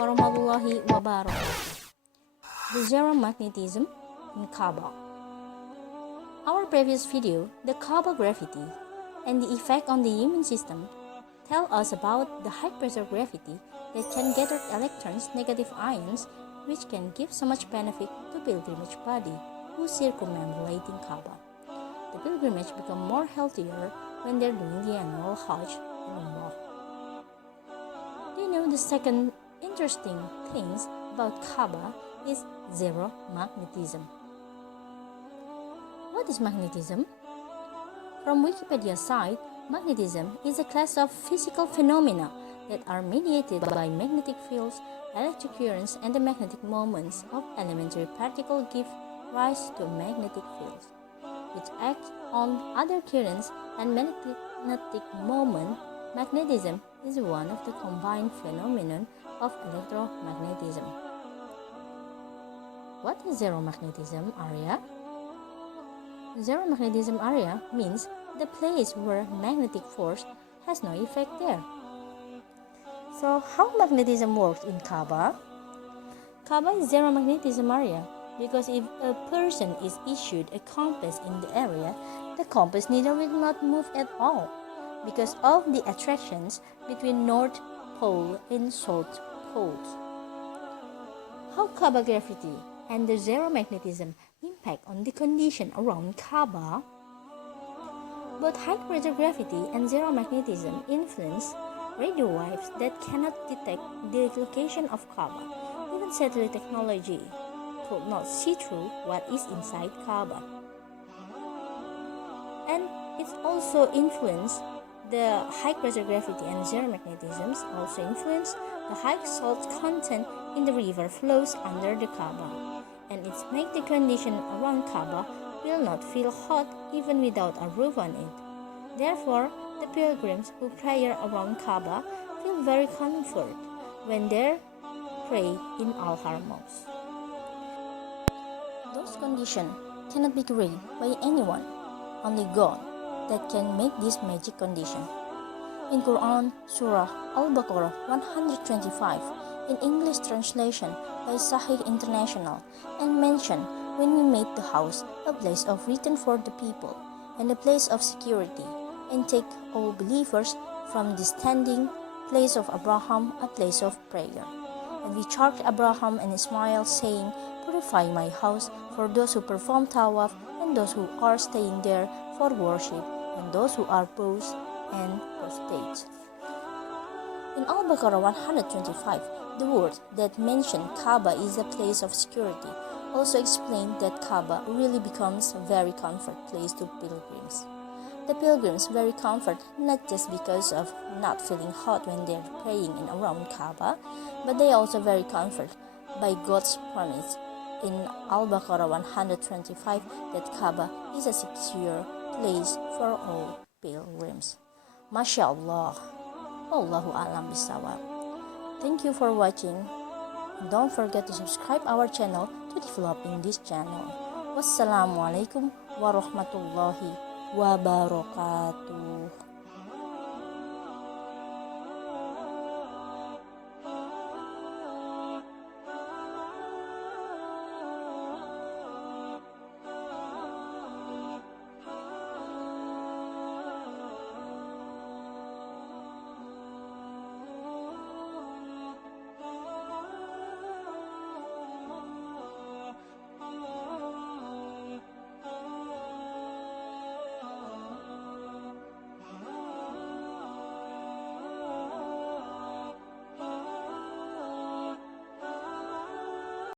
warahmatullahi wabarakatuh. The zero magnetism in Kabah. Our previous video, the Kabah gravity and the effect on the human system, tell us about the high pressure gravity that can gather electrons, negative ions, which can give so much benefit to pilgrimage body who circumambulating Kabah. The pilgrimage become more healthier when they're doing the annual Hajj and Umrah. Do you know the second interesting things about Kabah is zero magnetism. What is magnetism? From Wikipedia site, magnetism is a class of physical phenomena that are mediated by magnetic fields, electric currents, and the magnetic moments of elementary particles give rise to magnetic fields, which act on other currents and magnetic moment. Magnetism is one of the combined phenomenon of electromagnetism. What is zero magnetism area? Zero magnetism area means the place where magnetic force has no effect there. So how magnetism works in Kabah? Kabah is zero magnetism area because if a person is issued a compass in the area, the compass needle will not move at all because of the attractions between North Pole and South Poles. How Kabah gravity and the zero magnetism impact on the condition around Kabah? Both high pressure gravity and zero magnetism influence radio waves that cannot detect the location of Kabah. Even satellite technology could not see through what is inside Kabah. And it's also influenced the high pressure gravity and zero magnetisms also influence the high salt content in the river flows under the Kabah, and it makes the condition around Kabah will not feel hot even without a roof on it. Therefore, the pilgrims who pray around Kabah feel very comfort when they pray in Al-Harmos. Those conditions cannot be created by anyone, only God that can make this magic condition. In Quran, Surah Al-Baqarah 125, in English translation by Sahih International, and mention when we made the house a place of return for the people and a place of security, and take all believers from the standing place of Abraham a place of prayer. And we charged Abraham and Ismail, saying, purify my house for those who perform tawaf and those who are staying there for worship and those who are posed and prostrate. In Al-Baqarah 125, the word that mentioned Kaaba is a place of security also explained that Kaaba really becomes a very comfort place to pilgrims. The pilgrims very comfort not just because of not feeling hot when they're praying in around Kaaba, but they also very comfort by God's promise in Al-Baqarah 125 that Kaaba is a secure place for all pilgrims. Masya Allah. Allahu a'lam bisawab. Thank you for watching. And don't forget to subscribe our channel to developing this channel. Wassalamualaikum warahmatullahi wabarakatuh.